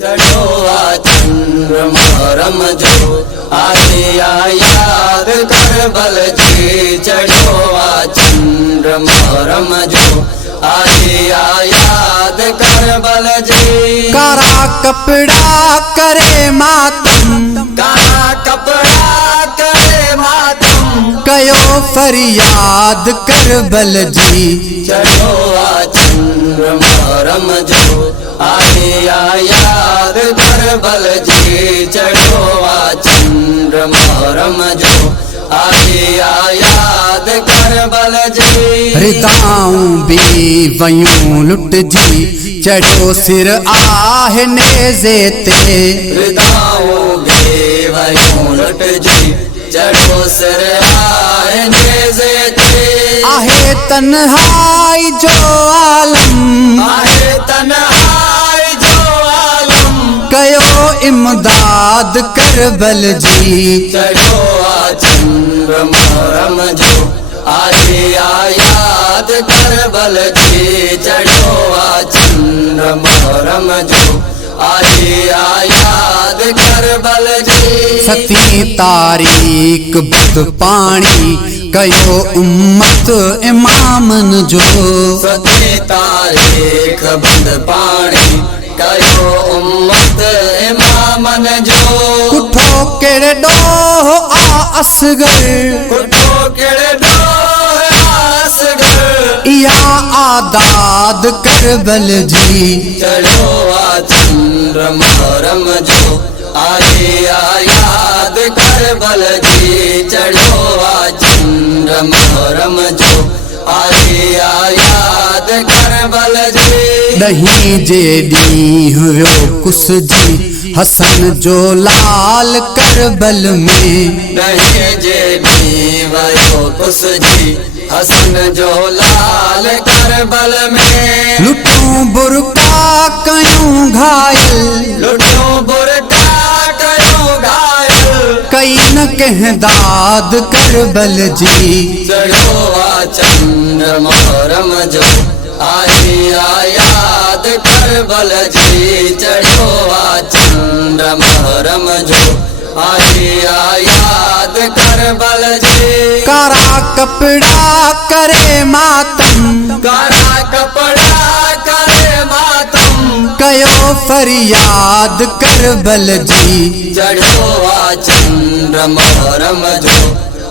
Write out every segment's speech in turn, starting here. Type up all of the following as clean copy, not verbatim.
चढ़ो आ चंद्र मोहर्रम जो आया याद करबल जी। चढ़ो आ चंद्र मोहर्रम जो आया याद करबल जी। कारा कपड़ा करे मातम, कारा कपड़ा करे मातम, कयो फरियाद करबल जी। चढ़ो आ चंद्र मोहर्रम जो आया याद करबल जी। चढ़ो आ चंद्र मोहर्रम जो आया याद करबल जी। रिदाऊं भी वयूं लुट जी, चढ़ो सिर आहे नेज़े ते। रिदाऊं भी वयूं लुट जी, चढ़ो सिर आहे नेज़े ते। आहे तन्हाई जो आलम, आहे तन्हाई जो आलम, कयो इमदाद करबल जी। चढ़ो आ चंद्र मोहर्रम जो आया याद करबल जी। चढ़ो आ चंद्र मोहर्रम जो आया याद करबल जी। 7 तारीख बुध पाणी कयो उम्मत इमामन जो। 7 तारीख बुध पाणी कयो उम्मत इमामन जो। कुठो केड़े डोह आ असगर, कुठो केड़े डोह असगर, इया आदाद करबल जी। चढ़ो आ चंद्र मोहर्रम जो आया याद करबल जी। चढ़ो आ चंद्र मोहर्रम जो आया याद करबल जी। दही जे ॾींहुं वियो कुस जी, हसन जो लाल करबल में। दही जे ॾींहुं वियो कुस जी, हसन जो लाल करबल में। लुटूं बुरका कयूं घायल, लुटूं बुरका कयूं घायल, कई न कंहिं दाद करबल जी। चढ़ो आ चंद्र मोहर्रम जो आया याद करबल जी। चढ़ो आ चंद्र मोहर्रम जो आया याद करबल जी। कारा कपड़ा करे मातम, कारा कपड़ा करे मातम, कयो फरियाद करबल जी। चढ़ो आ चंद्र मोहर्रम जो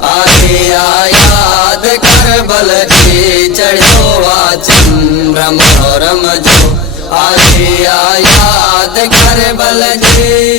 आया याद करबल जी। चढ़ो आ चंद्र मोहर्रम जो आया याद करबल जी।